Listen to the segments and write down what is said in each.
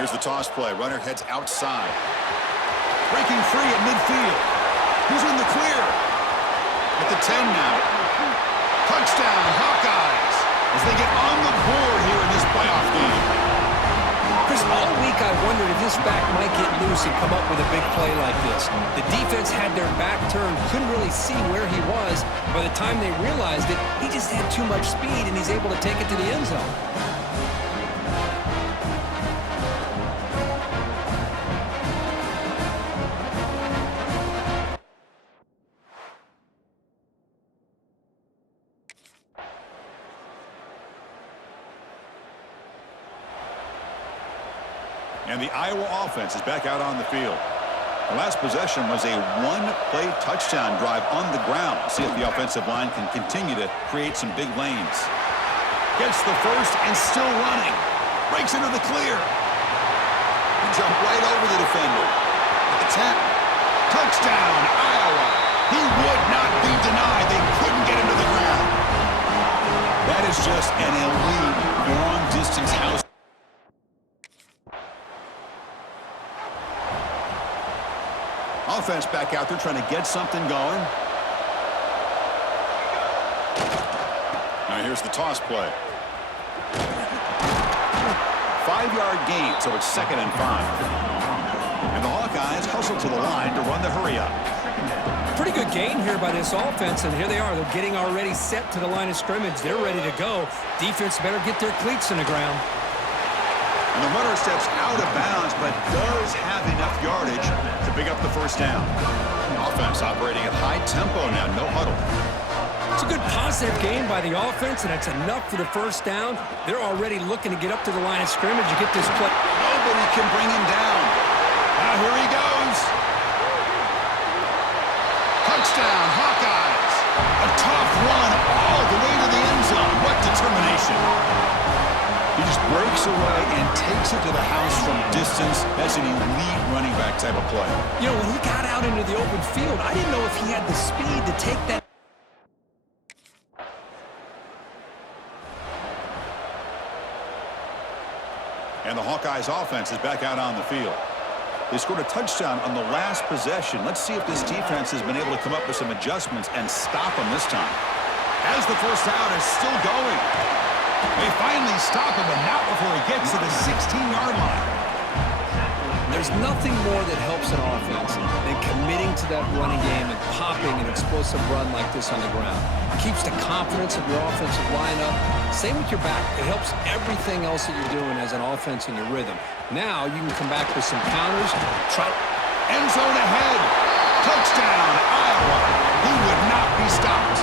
Here's the toss play. Runner heads outside. Breaking free at midfield. He's in the clear. At the 10 now. Touchdown, Hawkeyes, as they get on the board here in this playoff game. Chris, all week I wondered if this back might get loose and come up with a big play like this. The defense had their back turned, couldn't really see where he was. By the time they realized it, he just had too much speed, and he's able to take it to the end zone. And the Iowa offense is back out on the field. The last possession was a one-play touchdown drive on the ground. See if the offensive line can continue to create some big lanes. Gets the first and still running. Breaks into the clear. He jumped right over the defender. At the 10. Touchdown, Iowa. He would not be denied. They couldn't get him to the ground. That is just an elite long-distance house. Offense back out there trying to get something going. Now here's the toss play. 5-yard gain, so it's 2nd and 5. And the Hawkeyes hustle to the line to run the hurry up. Pretty good gain here by this offense, and here they are. They're getting already set to the line of scrimmage. They're ready to go. Defense better get their cleats in the ground. And the runner steps out of bounds, but does have enough yardage to pick up the first down. Offense operating at high tempo now, no huddle. It's a good positive game by the offense, and that's enough for the first down. They're already looking to get up to the line of scrimmage and get this play. Nobody can bring him down. Now here he goes. Touchdown, Hawkeyes. A tough run all the way to the end zone. What determination. He just breaks away and takes it to the house from distance. That's an elite running back type of play. You know, when he got out into the open field, I didn't know if he had the speed to take that. And the Hawkeyes offense is back out on the field. They scored a touchdown on the last possession. Let's see if this defense has been able to come up with some adjustments and stop them this time. As the first down is still going. They finally stop him, but not before he gets to the 16-yard line. There's nothing more that helps an offense than committing to that running game and popping an explosive run like this on the ground. It keeps the confidence of your offensive lineup. Same with your back. It helps everything else that you're doing as an offense in your rhythm. Now you can come back with some counters. End zone ahead. Touchdown, Iowa. He would not be stopped.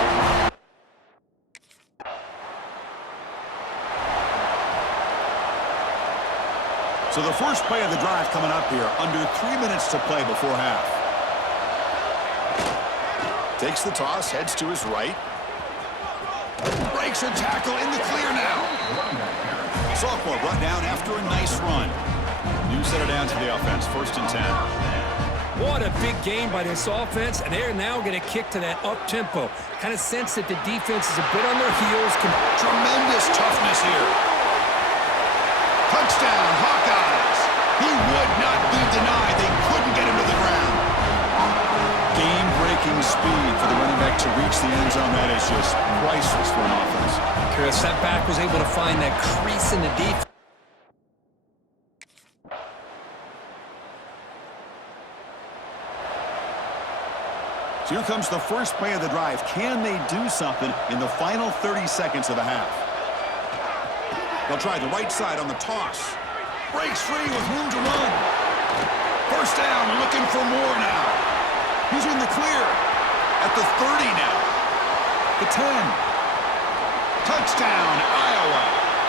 So the first play of the drive coming up here, under 3 minutes to play before half. Takes the toss, heads to his right. Breaks a tackle in the clear now. Sophomore brought down after a nice run. New center down to the offense, 1st and 10. What a big game by this offense, and they're now going to kick to that up-tempo. Kind of sense that the defense is a bit on their heels. Tremendous toughness here. Touchdown, Hawkeyes. He would not be denied. They couldn't get him to the ground. Game-breaking speed for the running back to reach the end zone. That is just priceless for an offense. Chris, that back was able to find that crease in the defense. So here comes the first play of the drive. Can they do something in the final 30 seconds of the half? They'll try the right side on the toss. Breaks free with room to run. First down, looking for more now. He's in the clear. At the 30 now. The 10. Touchdown, Iowa.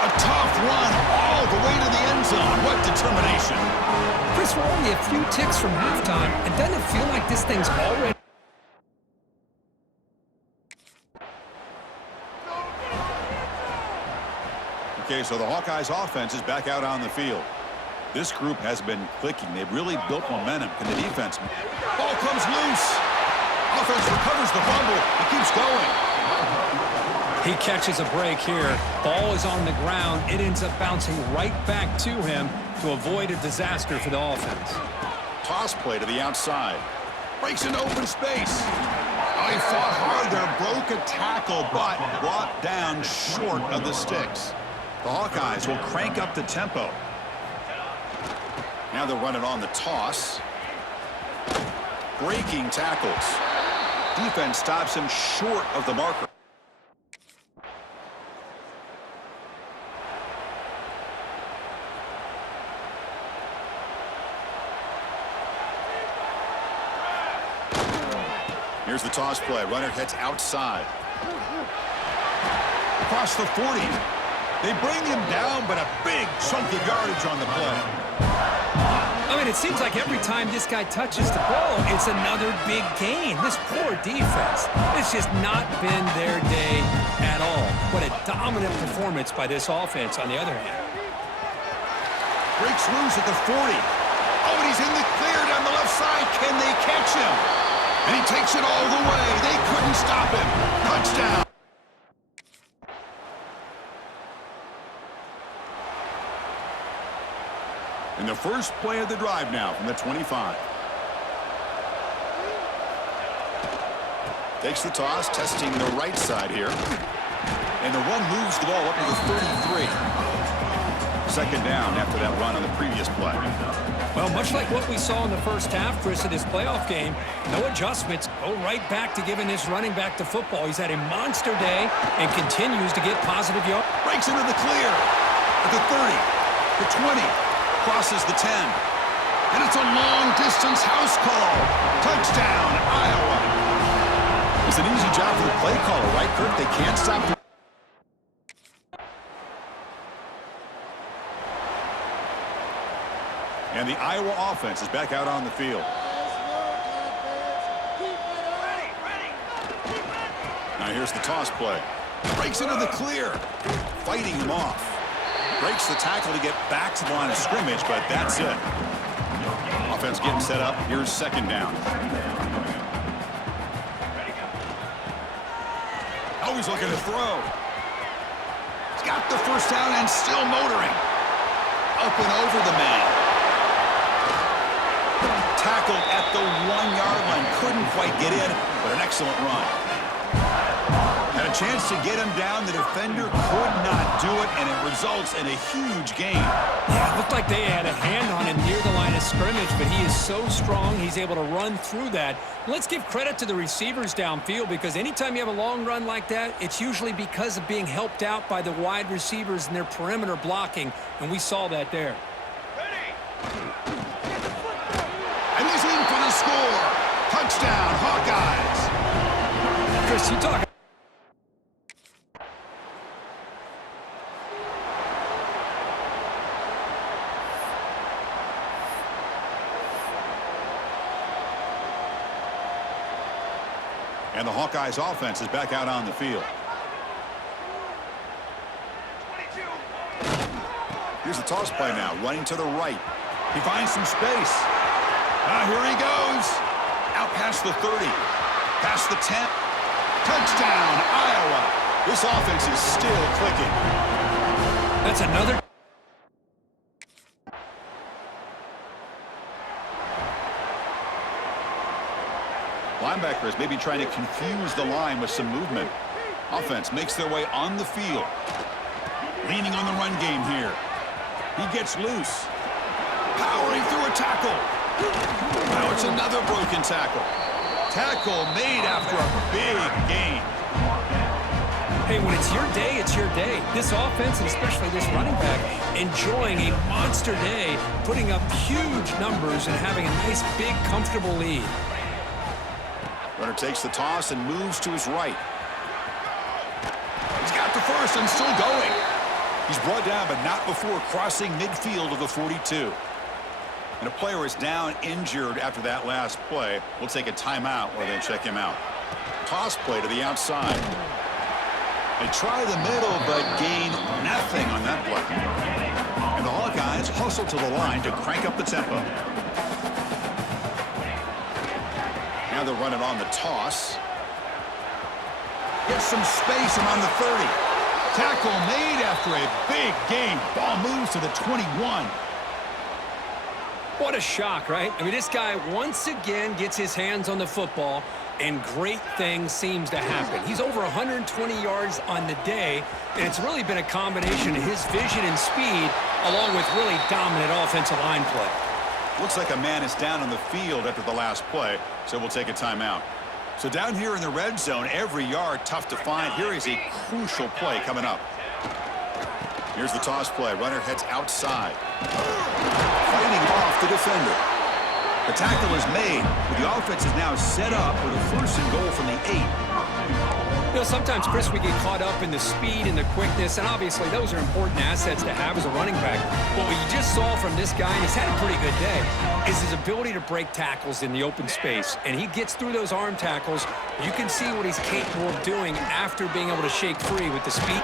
A tough run all the way to the end zone. What determination. Chris, we're only a few ticks from halftime. And doesn't it feel like this thing's already... Okay, so the Hawkeyes offense is back out on the field. This group has been clicking. They've really built momentum in the defense. Ball comes loose. Offense recovers the fumble. It keeps going. He catches a break here. Ball is on the ground. It ends up bouncing right back to him to avoid a disaster for the offense. Toss play to the outside. Breaks into open space. Oh, he fought hard there. Broke a tackle, but brought down short of the sticks. The Hawkeyes will crank up the tempo. Now they'll run it on the toss. Breaking tackles. Defense stops him short of the marker. Here's the toss play. Runner heads outside. Across the 40. They bring him down, but a big chunk of yardage on the play. I mean, it seems like every time this guy touches the ball, it's another big gain. This poor defense, it's just not been their day at all. What a dominant performance by this offense on the other hand. Breaks loose at the 40. Oh, and he's in the clear down the left side. Can they catch him? And he takes it all the way. They couldn't stop him. Touchdown. And the first play of the drive now from the 25. Takes the toss, testing the right side here. And the run moves the ball up to the 33. Second down after that run on the previous play. Well, much like what we saw in the first half, Chris, in this playoff game, no adjustments. Go right back to giving this running back the football. He's had a monster day and continues to get positive yards. Breaks into the clear at the 30, the 20, crosses the 10. And it's a long-distance house call. Touchdown, Iowa. It's an easy job for the play caller, right, Kirk? They can't stop the and the Iowa offense is back out on the field. Now here's the toss play. Breaks into the clear. Fighting him off. Breaks the tackle to get back to the line of scrimmage, but that's it. Offense getting set up. Here's second down. Always looking to throw. He's got the first down and still motoring. Up and over the man. Tackled at the 1-yard line. Couldn't quite get in, but an excellent run. Had a chance to get him down. The defender could not do it, and it results in a huge gain. Yeah, it looked like they had a hand on him near the line of scrimmage, but he is so strong, he's able to run through that. Let's give credit to the receivers downfield, because anytime you have a long run like that, it's usually because of being helped out by the wide receivers and their perimeter blocking, and we saw that there. And he's in for the score. Touchdown, Hawkeyes. Chris, you talk. And the Hawkeyes offense is back out on the field. Here's the toss play now, running to the right. He finds some space. Here he goes. Out past the 30. Past the 10. Touchdown, Iowa. This offense is still clicking. That's another. Linebackers maybe trying to confuse the line with some movement. Offense makes their way on the field. Leaning on the run game here. He gets loose. Powering through a tackle. Now it's another broken tackle. Tackle made after a big gain. Hey, when it's your day, it's your day. This offense, and especially this running back, enjoying a monster day, putting up huge numbers and having a nice, big, comfortable lead. Runner takes the toss and moves to his right. He's got the first and still going. He's brought down, but not before crossing midfield of the 42. And a player is down injured after that last play. We'll take a timeout while they check him out. Toss play to the outside. They try the middle, but gain nothing on that play. And the Hawkeyes hustle to the line to crank up the tempo. Now they'll run it on the toss. Gets some space around the 30. Tackle made after a big gain. Ball moves to the 21. What a shock, right? I mean, this guy once again gets his hands on the football, and great things seems to happen. He's over 120 yards on the day, and it's really been a combination of his vision and speed along with really dominant offensive line play. Looks like a man is down on the field after the last play, so we'll take a timeout. So down here in the red zone, every yard tough to find. Here is a crucial play coming up. Here's the toss play. Runner heads outside. Fighting off the defender. The tackle is made, but the offense is now set up with a 1st and goal from the 8. You know, sometimes, Chris, we get caught up in the speed and the quickness, and obviously those are important assets to have as a running back. But what you just saw from this guy, and he's had a pretty good day, is his ability to break tackles in the open space. And he gets through those arm tackles. You can see what he's capable of doing after being able to shake free with the speed.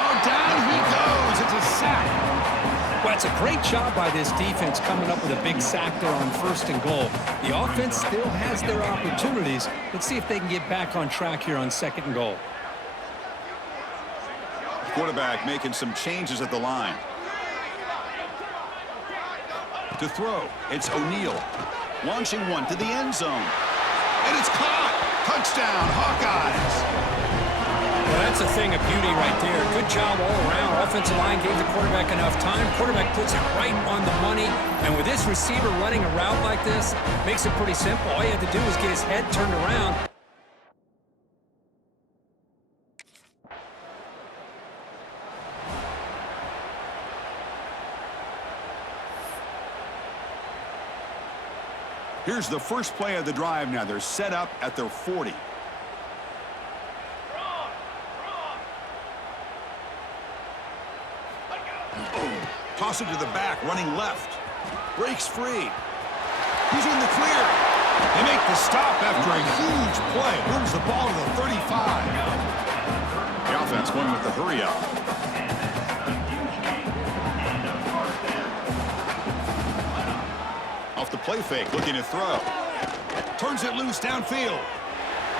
Oh, down he goes. It's a sack. Well, it's a great job by this defense coming up with a big sack there on 1st and goal. The offense still has their opportunities. Let's see if they can get back on track here on 2nd and goal. Quarterback making some changes at the line. To throw, it's O'Neal. Launching one to the end zone. And it's caught. Touchdown, Hawkeyes. Well, that's a thing of beauty right there. Good job all around. Offensive line gave the quarterback enough time. Quarterback puts it right on the money. And with this receiver running a route like this, makes it pretty simple. All you have to do is get his head turned around. Here's the first play of the drive now. They're set up at their 40. Toss it to the back, running left. Breaks free. He's in the clear. They make the stop after a huge play. Moves the ball to the 35. The offense going with the hurry up. Off the play fake, looking to throw. Turns it loose downfield.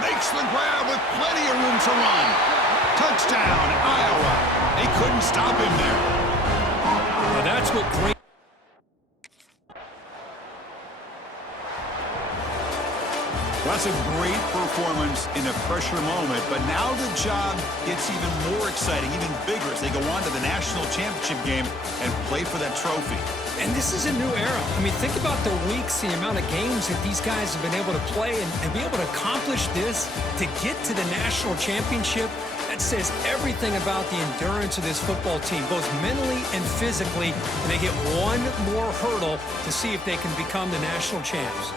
Makes the grab with plenty of room to run. Touchdown, Iowa. They couldn't stop him there. Well, that's what great. That's a great performance in a pressure moment, but now the job gets even more exciting, even bigger as they go on to the national championship game and play for that trophy. And this is a new era. I mean, think about the weeks, the amount of games that these guys have been able to play and be able to accomplish this to get to the national championship. That says everything about the endurance of this football team, both mentally and physically. And they get one more hurdle to see if they can become the national champs.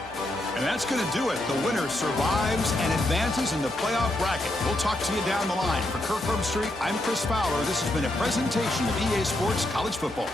And that's going to do it. The winner survives and advances in the playoff bracket. We'll talk to you down the line. For Kirk Herbstreit, I'm Chris Fowler. This has been a presentation of EA Sports College Football.